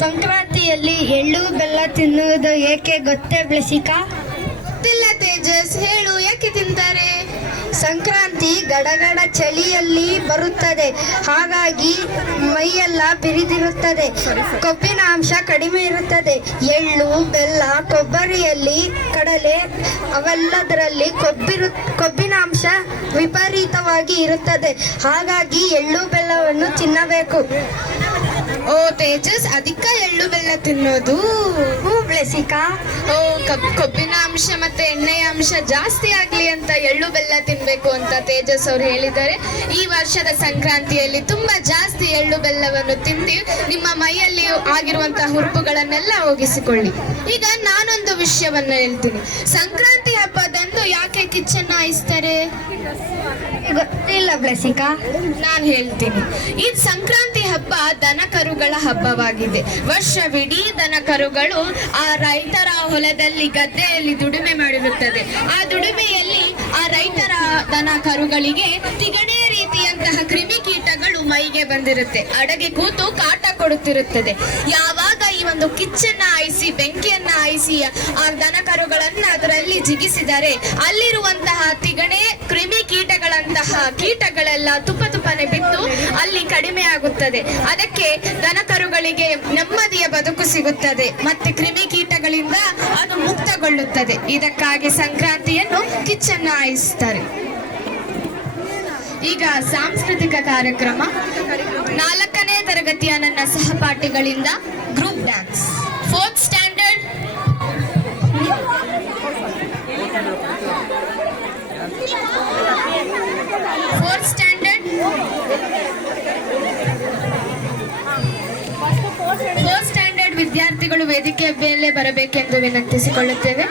ಸಂಕ್ರಾಂತಿಯಲ್ಲಿ ಎಳ್ಳು ಬೆಲ್ಲ ತಿನ್ನುವುದು ಏಕೆ ಗೊತ್ತೇ ಬ್ಲೆಸಿಕಾ? ಗೊತ್ತಿಲ್ಲ ತೇಜಸ್, ಹೇಳು, ಯಾಕೆ ತಿಂತಾರೆ? ಸಂಕ್ರಾಂತಿ ಗಡಗಡ ಚಳಿಯಲ್ಲಿ ಬರುತ್ತದೆ, ಹಾಗಾಗಿ ಮೈಯೆಲ್ಲ ಬಿರಿದಿರುತ್ತದೆ, ಕೊಬ್ಬಿನ ಅಂಶ ಕಡಿಮೆ ಇರುತ್ತದೆ. ಎಳ್ಳು ಬೆಲ್ಲ ಕೊಬ್ಬರಿಯಲ್ಲಿ ಕಡಲೆ ಅವೆಲ್ಲದರಲ್ಲಿ ಕೊಬ್ಬಿನ ಅಂಶ ವಿಪರೀತವಾಗಿ ಇರುತ್ತದೆ, ಹಾಗಾಗಿ ಎಳ್ಳು ಬೆಲ್ಲವನ್ನು ತಿನ್ನಬೇಕು. ಓ ತೇಜಸ್, ಅದಕ್ಕ ಎಳ್ಳು ಬೆಲ್ಲ ತಿನ್ನೋದು? ಬ್ಲೆಸಿಕಾ. ಓ, ಕೊಬ್ಬಿನ ಅಂಶ ಮತ್ತೆ ಎಣ್ಣೆಯ ಅಂಶ ಜಾಸ್ತಿ ಆಗ್ಲಿ ಅಂತ ಎಳ್ಳು ಬೆಲ್ಲ ತಿನ್ಬೇಕು ಅಂತ ತೇಜಸ್ ಅವ್ರು ಹೇಳಿದ್ದಾರೆ. ಈ ವರ್ಷದ ಸಂಕ್ರಾಂತಿಯಲ್ಲಿ ತುಂಬಾ ಜಾಸ್ತಿ ಎಳ್ಳು ಬೆಲ್ಲವನ್ನು ತಿಂದು ನಿಮ್ಮ ಮೈಯಲ್ಲಿ ಆಗಿರುವಂತಹ ಹುರುಪುಗಳನ್ನೆಲ್ಲ ಹೋಗಿಸಿಕೊಳ್ಳಿ. ಈಗ ನಾನೊಂದು ವಿಷಯವನ್ನ ಹೇಳ್ತೀನಿ. ಸಂಕ್ರಾಂತಿ ಹಬ್ಬದಂದು ಯಾಕೆ ಕಿಚ್ಚನ್ನ ಹಾಯಿಸ್ತಾರೆ? ಗೊತ್ತಿಲ್ಲ ಬ್ಲೆಸಿಕಾ. ನಾನು ಹೇಳ್ತೀನಿ. ಈ ಸಂಕ್ರಾಂತಿ ಹಬ್ಬ ದನ ಕರುಗಳ ಹಬ್ಬವಾಗಿದೆ. ವರ್ಷವಿಡೀ ದನ ಕರುಗಳು ಆ ರೈತರ ಹೊಲದಲ್ಲಿ ಗದ್ದೆಯಲ್ಲಿ ದುಡಿಮೆ ಮಾಡಿರುತ್ತದೆ. ಆ ದುಡಿಮೆಯಲ್ಲಿ ಆ ರೈತರ ದನ ಕರುಗಳಿಗೆ ತಿಗಣೆ ರೀತಿಯಂತಹ ಕ್ರಿಮಿಕೀಟಗಳು ಮೈಗೆ ಬಂದಿರುತ್ತೆ, ಅಡಗೆ ಕೂತು ಕಾಟ ಕೊಡುತ್ತಿರುತ್ತದೆ. ಯಾವಾಗ ಈ ಒಂದು ಕಿಚ್ಚನ್ನ ಹಾಯಿಸಿ ಬೆಂಕಿಯನ್ನ ಹಾಯಿಸಿ ಆ ದನ ಕರುಗಳನ್ನ ಅದರಲ್ಲಿ ಜಿಗಿಸಿದರೆ ಅಲ್ಲಿರುವಂತಹ ತಿಗಣೆ ಕ್ರಿಮಿಕೀಟಗಳಂತಹ ಕೀಟಗಳೆಲ್ಲ ತುಪ್ಪನೆ ಬಿದ್ದು ಅಲ್ಲಿ ಕಡಿಮೆ ಆಗುತ್ತದೆ. ಅದಕ್ಕೆ ದನ ಕರುಗಳಿಗೆ ನೆಮ್ಮದಿಯ ಬದುಕು ಸಿಗುತ್ತದೆ ಮತ್ತೆ ಕ್ರಿಮಿಕೀಟಗಳಿಂದ ಅದು ಮುಕ್ತಗೊಳ್ಳುತ್ತದೆ. ಇದಕ್ಕಾಗಿ ಸಂಕ್ರಾಂತಿಯನ್ನು ಕಿಚ್ಚನ್ನ ಹಾಯಿಸ್ತಾರೆ. ಈಗ ಸಾಂಸ್ಕೃತಿಕ ಕಾರ್ಯಕ್ರಮ. 4ನೇ ತರಗತಿಯ ನನ್ನ ಸಹಪಾಠಿಗಳಿಂದ ಗ್ರೂಪ್ ಡ್ಯಾನ್ಸ್. 4th ಸ್ಟ್ಯಾಂಡರ್ಡ್ ವಿದ್ಯಾರ್ಥಿಗಳು ವೇದಿಕೆಯ ಮೇಲೆ ಬರಬೇಕೆಂದು ವಿನಂತಿಸಿಕೊಳ್ಳುತ್ತೇವೆ.